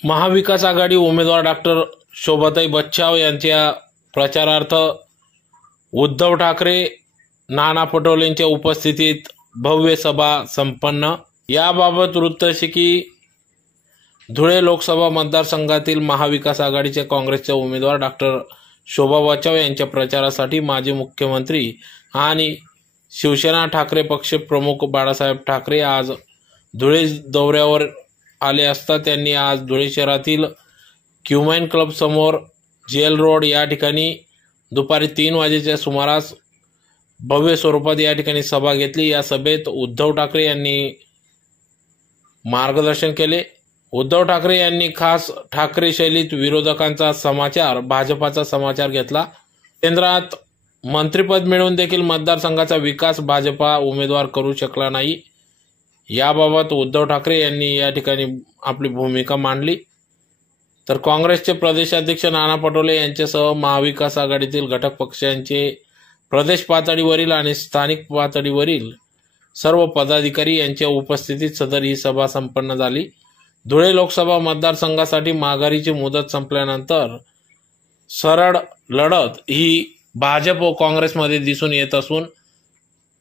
महाविकास आघाडी उमेदवार डॉक्टर शोभाताई बच्छाव यांच्या प्रचारार्थ उद्धव ठाकरे, नाना पटोलेंच्या उपस्थितीत भव्य सभा संपन्न। याबाबत वृत्त असे की धुळे लोकसभा मतदारसंघातील महाविकास आघाडीचे काँग्रेसचे उमेदवार डॉक्टर शोभा बच्छाव यांच्या प्रचारासाठी माजी मुख्यमंत्री आणि शिवसेना ठाकरे पक्ष प्रमुख बाळासाहेब ठाकरे आज धुळे दौऱ्यावर आले असता त्यांनी आज धुळे शहरातील क्युमाइन क्लब समोर जेल रोड या ठिकाणी दुपारी 3 वाजेच्या सुमारास भव्य स्वरूपात या ठिकाणी सभा घेतली। या सभेत उद्धव ठाकरे यांनी मार्गदर्शन केले। उद्धव ठाकरे यांनी खास ठाकरे शैलीत विरोधकांचा समाचार, भाजपाचा समाचार घेतला। केंद्रात मंत्रिपद मिळवून देखील मतदारसंघाचा विकास भाजपा उमेदवार करू शकला नाही। याबाबत उद्धव ठाकरे यांनी या ठिकाणी आपली भूमिका मांडली। तर काँग्रेसचे प्रदेशाध्यक्ष नाना पटोले यांच्यासह महाविकास आघाडीतील घटक पक्षांचे प्रदेश पातळीवरील आणि स्थानिक पातळीवरील सर्व पदाधिकारी यांच्या उपस्थितीत सदर ही सभा संपन्न झाली। धुळे लोकसभा मतदारसंघासाठी माघारीची मुदत संपल्यानंतर सरळ लढत ही भाजप व काँग्रेसमध्ये दिसून येत असून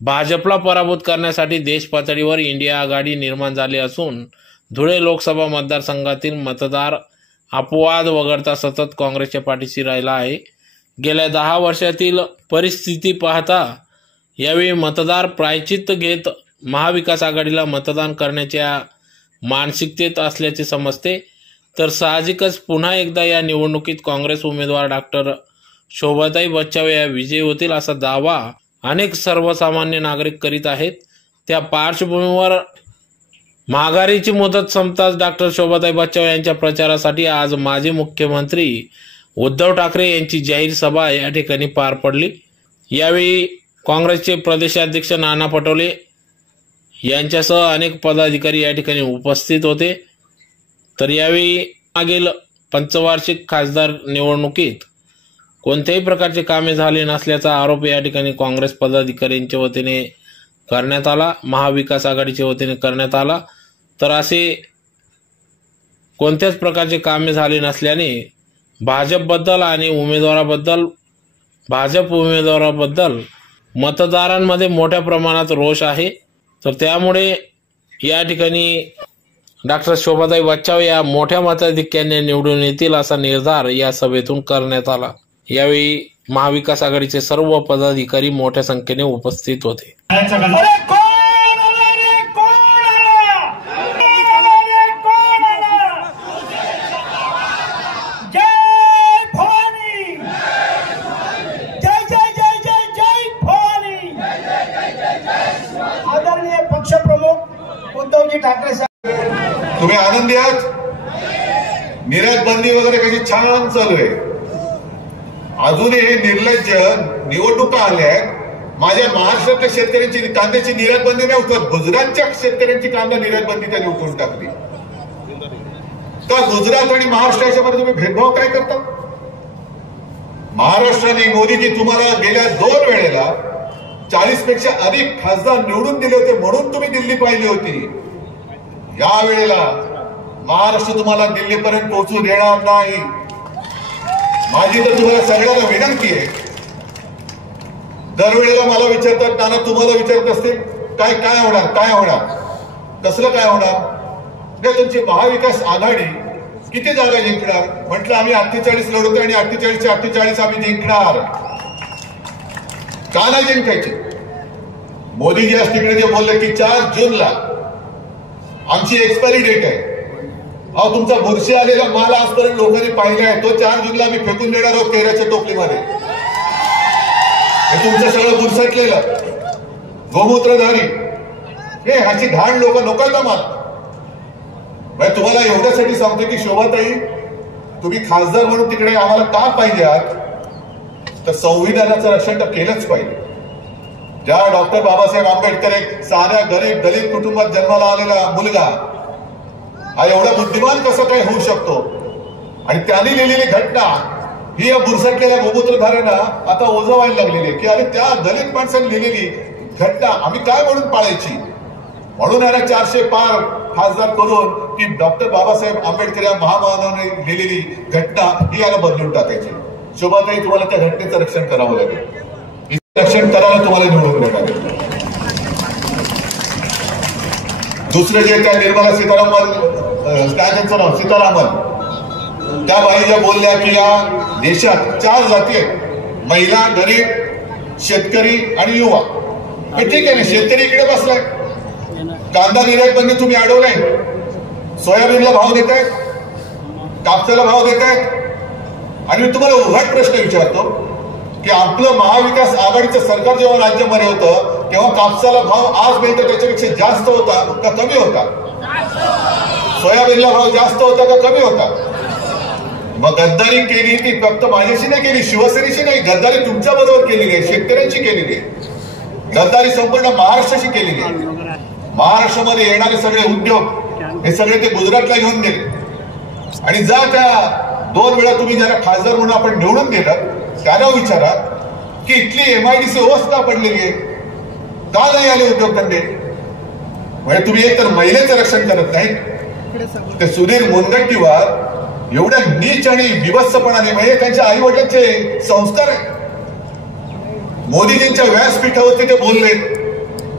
भाजपला पराभूत करण्यासाठी देश पातळीवर इंडिया आघाडी निर्माण झाली असून धुळे लोकसभा मतदारसंघातील मतदार अपवाद वगळता सतत काँग्रेसच्या पाठीशी राहिला आहे। गेल्या 10 वर्षातील परिस्थिती पाहता यावेळी मतदार प्रायचित्त घेत महाविकास आघाडीला मतदान करण्याच्या मानसिकतेत असल्याचे समजते। तर साहजिकच पुन्हा एकदा या निवडणुकीत काँग्रेस उमेदवार डॉक्टर शोभाताई बच्छाव या विजयी होतील असा दावा अनेक सर्वसामान्य नागरिक करीत आहेत। त्या पार्श्वभूमीवर माघारीची मुदत संपताच डॉक्टर शोभाताई बच्छाव यांच्या प्रचारासाठी आज माजी मुख्यमंत्री उद्धव ठाकरे यांची जाहीर सभा या ठिकाणी पार पडली। यावेळी काँग्रेसचे प्रदेशाध्यक्ष नाना पटोले यांच्यासह अनेक पदाधिकारी या ठिकाणी उपस्थित होते। तर यावेळी मागील पंचवार्षिक खासदार निवडणुकीत कोणत्याही प्रकारचे कामे झाले नसल्याचा आरोप या ठिकाणी काँग्रेस पदाधिकाऱ्यांच्या वतीने करण्यात आला, महाविकास आघाडीच्या वतीने करण्यात आला। तर असे कोणत्याच प्रकारचे कामे झाले नसल्याने भाजपबद्दल आणि भाजप उमेदवाराबद्दल मतदारांमध्ये मोठ्या प्रमाणात रोष आहे। तर त्यामुळे या ठिकाणी डॉक्टर शोभाताई बच्छाव या मोठ्या मताधिक्याने निवडून येतील असा निर्धार या सभेतून करण्यात आला। यावेळी महाविकास आघाडीचे सर्व पदाधिकारी मोठ्या संख्येने उपस्थित होते। आदरणीय पक्षप्रमुख उद्धवजी ठाकरे साहेब, तुम्ही आनंदी आहात? निर्यात बंदी वगैरे कशी छान चालू आहे। अजूनही हे निर्लज्ज निवडणुका आल्या, माझ्या महाराष्ट्रातल्या शेतकऱ्यांची कांद्याची निर्यात बंदी नाही उठवत, गुजरातच्या शेतकऱ्यांची कांदा निर्यात बंदी त्यांनी उठवून टाकली। का गुजरात आणि महाराष्ट्र याच्यामध्ये तुम्ही भेदभाव काय करता? महाराष्ट्राने मोदीजी तुम्हाला गेल्या 2 वेळेला 40 पेक्षा अधिक खासदार निवडून दिले होते म्हणून तुम्ही दिल्ली पाहिली होती। या वेळेला महाराष्ट्र तुम्हाला दिल्लीपर्यंत पोहोचू देणार नाही। माझी तर तुम्हाला सगळ्यांना विनंती आहे, दरवेळेला मला विचारतात, नाना तुम्हाला विचारत असतील काय काय होणार, काय होणार, कसलं काय होणार? नाही, तुमची महाविकास आघाडी किती जागा जिंकणार? म्हटलं आम्ही 48 लढवतो आणि 48चे 48 आम्ही जिंकणार। का नाही जिंकायचे? मोदीजी आज तिकडे जे बोलले की 4 जूनला आमची एक्सपायरी डेट आहे। अहो, तुमचा बुरशी आलेला माल आजपर्यंत लोकांनी पाहिलाय, तो 4 जूनला आम्ही फेकून देणार आहोत केऱ्याच्या टोपलीमध्ये। हे तुमचं सगळं बुरसटलेलं गोमूत्रधारी हे ह्याची घाण लोक नको ना मात। तुम्हाला एवढ्यासाठी सांगतो की शोभाताई, तुम्ही खासदार म्हणून तिकडे आम्हाला का पाहिजे आहात? तर संविधानाचं रक्षण तर केलंच पाहिजे। ज्या डॉक्टर बाबासाहेब आंबेडकर एक साध्या गरीब दलित कुटुंबात जन्माला आलेला मुलगा हा एवढा बुद्धिमान कसं काय होऊ शकतो? आणि त्यांनी लिहिलेली घटना ही या बुरसटलेल्या गोमूत्रधाऱ्यांना आता ओझवायला लागलेली आहे की अरे त्या दलित माणसांनी लिहिलेली घटना आम्ही काय म्हणून पाळायची? म्हणून याला 400 पार खासदार करून की डॉक्टर बाबासाहेब आंबेडकर या महामानवाने लिहिलेली घटना ही याला बदलून टाकायची. शोभाताई, तुम्हाला त्या घटनेचं रक्षण करावं लागेल. रक्षण करायला तुम्हाला निवडून देणार आहे. दुसरं जे त्या निर्मला सीतारामन, काय त्यांचं नाव, सीतारामन, त्या बाई ज्या बोलल्या की या देशात 4 जाती आहेत, महिला, गरीब, शेतकरी आणि युवा. हे ठीक आहे ना, शेतकरी इकडे बसलाय, कांदा निर्यात बंदी तुम्ही अडवलाय, सोयाबीनला भाव देत आहेत, कापसाला भाव देत आहेत. आणि मी तुम्हाला उघड प्रश्न विचारतो की आपलं महाविकास आघाडीचं सरकार जेव्हा राज्यामध्ये होतं तेव्हा कापसाला भाव आज मिळतो त्याच्यापेक्षा जास्त होता का कमी होता? सोयाबीनला भाव जास्त होता का कमी होता? मग गद्दारी केली ती फक्त माझ्याशी नाही केली, शिवसेनेशी नाही, गद्दारी तुमच्या बरोबर केलेली आहे, शेतकऱ्यांची केलेली आहे, गद्दारी संपूर्ण महाराष्ट्राशी केलेली आहे. महाराष्ट्रामध्ये येणारे सगळे उद्योग हे सगळे ते गुजरातला घेऊन गेले. आणि जा त्या 2 वेळा तुम्ही ज्याला खासदार म्हणून आपण निवडून दिलं त्याला विचारा की इथली MIDC अवस्था पडलेली आहे, का नाही आले उद्योगधंदे? म्हणजे तुम्ही एक तर महिलेचं रक्षण करत नाही, ते सुधीर मुनगंटीवार एवढ्या नीच आणि विभत्सपणाने, म्हणजे त्यांच्या आई वडिलांचे संस्कार आहे. मोदीजींच्या व्यासपीठावरती ते बोलले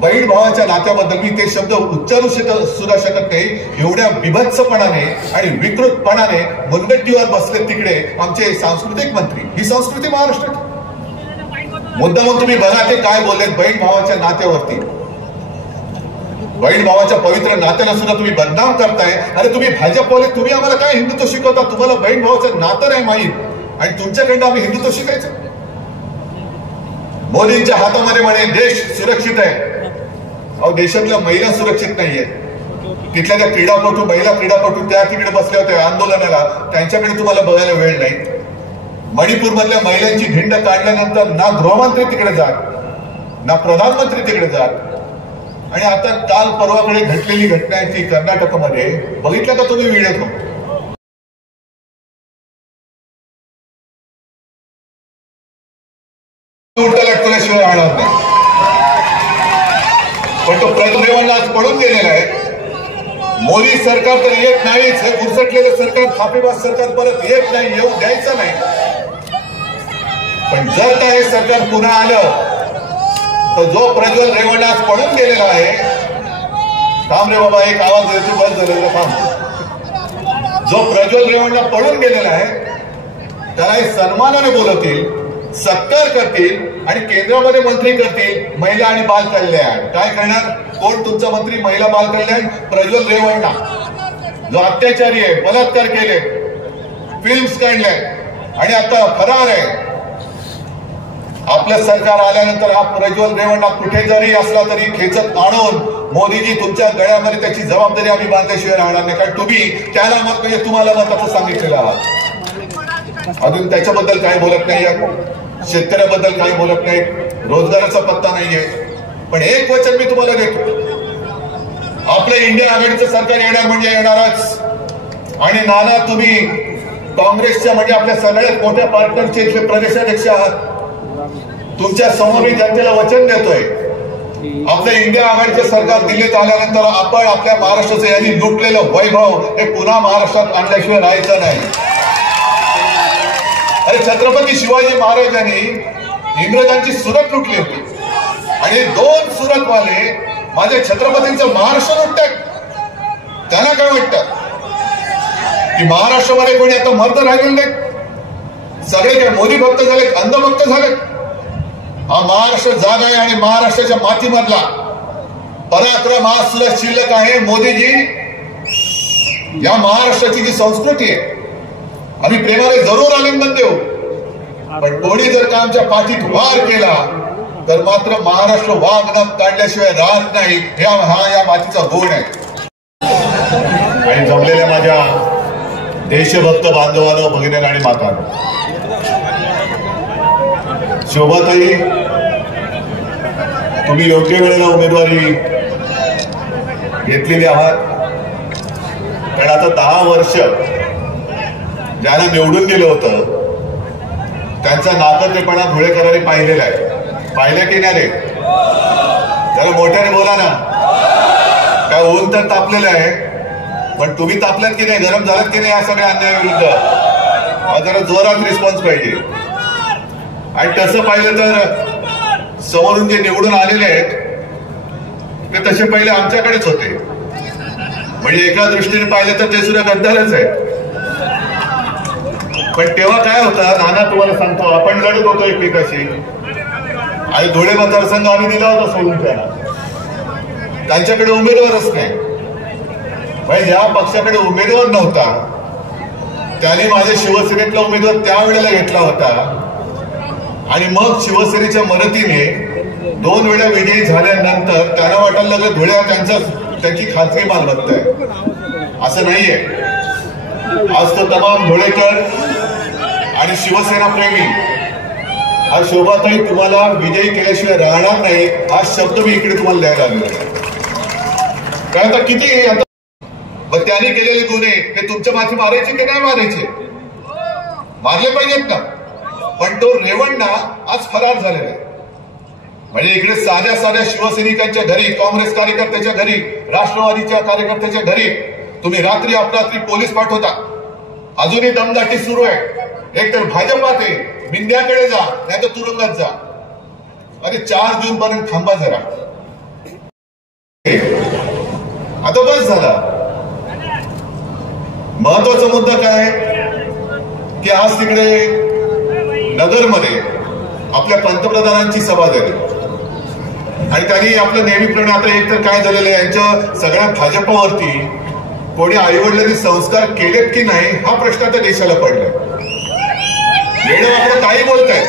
बहीण भावाच्या नात्याबद्दल, मी ते शब्द उच्चारू सुद्धा शकत नाही, एवढ्या विभत्सपणाने आणि विकृतपणाने मुनगंटीवार बसले तिकडे आमचे सांस्कृतिक मंत्री. ही संस्कृती महाराष्ट्रात मुद्दामून तुम्ही बघा ते काय बोललेत बहीण भावाच्या नात्यावरती. बहीण भावाच्या पवित्र नात्याला सुद्धा तुम्ही बदनाम करताय. अरे तुम्ही भाजपवाले, तुम्ही आम्हाला काय हिंदुत्व शिकवता? तुम्हाला बहीण भावाचं नातं नाही माहीत आणि तुमच्याकडनं आम्ही हिंदुत्व शिकायचं? मोदींच्या हातामध्ये म्हणे देश सुरक्षित आहे. अहो, देशातल्या महिला सुरक्षित नाहीये. तिथल्या त्या क्रीडापटू, महिला क्रीडापटू त्या तिकडे बसल्या होत्या आंदोलनाला, त्यांच्याकडे तुम्हाला बघायला वेळ नाही. मणिपूर मधल्या महिलांची भिंड काढल्यानंतर ना गृहमंत्री तिकडे जात, ना प्रधानमंत्री तिकडे जात. आणि आता काल परवाकडे घडलेली घटना आहे ती कर्नाटकमध्ये, बघितलं का तुम्ही व्हिडिओ? उलटा लटकल्याशिवाय राहणार नाही. पण तो प्रज्वल आज पडून गेलेला आहे. मोदी सरकार तर येत नाहीच, हे घुसटलेलं सरकार, थापेबाज सरकार परत येत नाही, येऊ द्यायचं नाही. पण जर का हे सरकार पुन्हा आलं तर जो प्रज्वल रेवण्णा आज पडून गेलेला आहे, थांब रे बाबा, एक आवाज येतो, बंद झालेला थांब. जो प्रज्वल रेवण्णा पडून गेलेला आहे त्याला हे सन्मानाने बोलवतील, सत्कार करतील आणि केंद्रामध्ये मंत्री करतील महिला आणि बाल कल्याण. काय करणार? कोण तुमचा मंत्री महिला बाल कल्याण? प्रज्वल रेवण्णा, जो अत्याचारी आहे, बलात्कार केले, फिल्म्स काढले आणि आता फरार आहे. आपलं सरकार आल्यानंतर हा प्रज्वल रेवण्णा कुठे जरी असला तरी खेचत आणून मोदीजी तुमच्या गळ्यामध्ये त्याची जबाबदारी आम्ही बांधल्याशिवाय राहणार नाही. कारण तुम्ही त्याला मत म्हणजे तुम्हाला मत असं सांगितलेलं आहात. अजून त्याच्याबद्दल काही बोलत नाही, शेतकऱ्याबद्दल काही बोलत नाही, रोजगाराचा पत्ता नाहीये. पण एक वचन मी तुम्हाला देतो, आपलं इंडिया आघाडीचं सरकार येणार म्हणजे येणारच. आणि नाना, तुम्ही काँग्रेसच्या म्हणजे आपल्या सगळ्यात मोठ्या पार्टनरचे इथले प्रदेशाध्यक्ष आहात. तुमच्या समोर मी जनतेला वचन देतोय, आपलं इंडिया आघाडीचे सरकार दिल्लीत आल्यानंतर आपण आपल्या महाराष्ट्राचं यांनी लुटलेलं वैभव हे पुन्हा महाराष्ट्रात आणल्याशिवाय राहायचं नाही. अरे छत्रपती शिवाजी महाराजांनी इंग्रजांची सुरत लुटली होती आणि 2 सुरतवाले माझ्या छत्रपतींचं महाराष्ट्र लुटतात. त्यांना काय वाटतं की महाराष्ट्रामध्ये कोणी आता मर्द राहिलेले नाही? सगळे काय मोदी भक्त झाले, अंधभक्त झाले? हा महाराष्ट्र जागा आहे आणि महाराष्ट्राच्या मातीमधला पराक्रम हा सुद्धा शिल्लक आहे. मोदीजी, या महाराष्ट्राची जी संस्कृती आहे आम्ही प्रेमाने जरूर आलिंगन देऊ, पण कोणी जर का आमच्या पाठीत वार केला तर मात्र महाराष्ट्र वाघ न काढल्याशिवाय राहत नाही. हा या मातीचा गुण आहे. आणि जमलेल्या माझ्या देशभक्त बांधवांनो, भगिनींनो आणि मातांनो, शोभाताई, तुम्ही योग्य वेळेला उमेदवारी घेतलेली आहात. कारण आता 10 वर्ष ज्यांना निवडून गेलं होतं त्यांचा नाकर्तेपणा धुळेकरांनी पाहिलेला आहे. पाहिलं की नाही रे? जरा मोठ्याने बोला ना. काय ऊन तर तापलेलं आहे, पण तुम्ही तापल्यात की नाही, गरम झालात की नाही या सगळ्या अन्यायाविरुद्ध जरा जोरात रिस्पॉन्स पाहिजे. आणि तसं पाहिलं तर समोरून जे निवडून आलेले आहेत ते तसे पहिले आमच्याकडेच होते. म्हणजे एका दृष्टीने पाहिलं तर ते सुद्धा गद्दारच आहे. पण तेव्हा काय होतं नाना, तुम्हाला सांगतो, आपण लढत होतो एकमेकाशी. आणि धुळे मतदारसंघ आम्ही दिला होता सोडून त्यांना. त्यांच्याकडे उमेदवारच नाही. म्हणजे ज्या पक्षाकडे उमेदवार नव्हता त्यांनी माझ्या शिवसेनेतला उमेदवार त्यावेळेला घेतला होता. आणि मग शिवसेनेच्या मदतीने 2 वेळा विजयी झाल्यानंतर त्यांना वाटायला लागलं धुळे त्यांची खाजगी मालमत्ता आहे. असं नाहीये. आज तो तमाम धुळेकर आणि शिवसेना प्रेमी हा शोभाताई तुम्हाला विजयी केल्याशिवाय राहणार नाही, हा शब्द मी इकडे तुम्हाला द्यायला आलेला आहे. काय तर किती आता त्यांनी केलेले गुन्हे हे तुमच्या माथी मारायचे की नाही मारायचे? मारले पाहिजेत ना. पण तो रेवण्णा आज फरार झालेला आहे. म्हणजे इकडे साध्या शिवसैनिकांच्या घरी, काँग्रेस कार्यकर्त्याच्या घरी, राष्ट्रवादीच्या कार्यकर्त्याच्या घरी तुम्ही रात्री अपरात्री पोलीस पाठवता. अजूनही दमदाटी सुरू आहे. एक तर भाजपात आहे, मिंद्याकडे जा नाही तर तुरुंगात जा. अरे 4 जून पर्यंत थांबा जरा. आता बस झाला. महत्वाचा मुद्दा काय की आज तिकडे नगरमध्ये आपल्या पंतप्रधानांची सभा झाली आणि त्यांनी आपलं नेहमीप्रमाणे आता एक तर काय झालेलं आहे, यांच्या सगळ्या भाजपावरती कोणी आईवडिलांनी संस्कार केलेत की नाही हा प्रश्न आता देशाला पडलाय. वेळेवर आपलं काही बोलताय,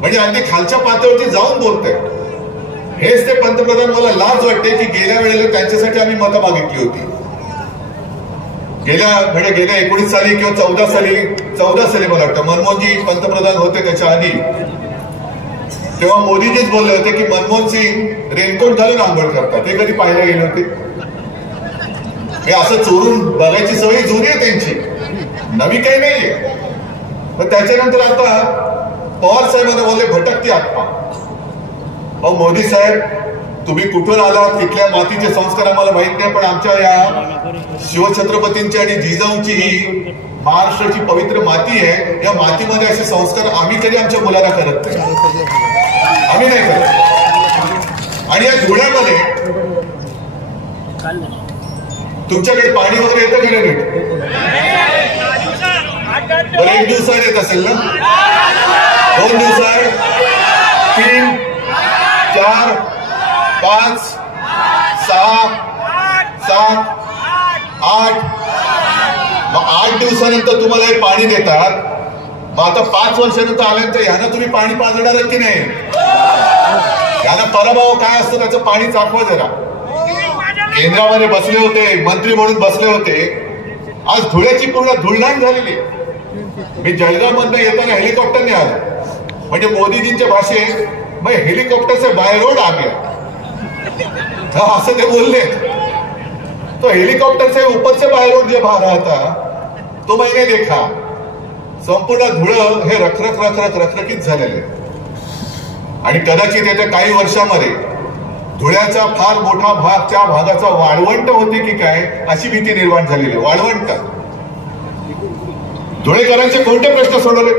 म्हणजे अगदी खालच्या पातळीवरती जाऊन बोलताय. हेच ते पंतप्रधान, मला लाज वाटते की गेल्या वेळेला त्यांच्यासाठी आम्ही मतं मागितली होती. गेल्या 19 साली किंवा 14 साली मला वाटतं मनमोहनजी पंतप्रधान होते त्याच्या आधी, तेव्हा मोदीजीच बोलले होते की मनमोहन सिंग रेनकोट घालून आंघोळ करतात. ते कधी पाहायला गेले होते? हे असं चोरून बघायची सवय जुनी आहे त्यांची, नवी काही नाहीये. पण त्याच्यानंतर आता पवार साहेबांना बोलले भटकती आत्मा. अहो मोदी साहेब, तुम्ही कुठून आलात, तिथल्या मातीचे संस्कार आम्हाला माहित नाही, पण आमच्या या शिवछत्रपतींची आणि जिजाऊंची ही महाराष्ट्राची पवित्र माती आहे. या मातीमध्ये असे संस्कार आम्ही कधी आमच्या मुलांना करत नाही, आम्ही नाही करत. आणि या धुळ्यामध्ये तुमच्याकडे पाणी वगैरे येतं की नाही? बरं, 1 दिवसाआड येत असेल ना? 2 दिवसाआड, 3, 4, 5, 6, 7, 8. मग 8 दिवसानंतर तुम्हाला हे पाणी देतात. मग आता 5 वर्षानंतर आल्यानंतर ह्यांना तुम्ही पाणी पाजणार की नाही? ह्यांना पराभव काय असतो त्याचं पाणी चाखवा जरा. केंद्रामध्ये बसले होते, मंत्री म्हणून बसले होते. आज धुळ्याची पूर्ण धुळधाण झालेली. मी जळगाव मधनं येताना हेलिकॉप्टरने आलो. म्हणजे मोदीजींच्या भाषेत मग हेलिकॉप्टर से बाय रोड आ गया, असं ते बोलले. तो हेलिकॉप्टर से ऊपर से बाय रोड जे बाहेर था तो मैंने देखा. संपूर्ण धुळं हे रखरखीत झालेले. आणि कदाचित येत्या काही वर्षामध्ये धुळ्याचा फार मोठा भाग त्या भागाचा वाळवंट होते की काय अशी भीती निर्माण झालेली. वाळवंट. धुळेकरांचे कोणते प्रश्न सोडवले?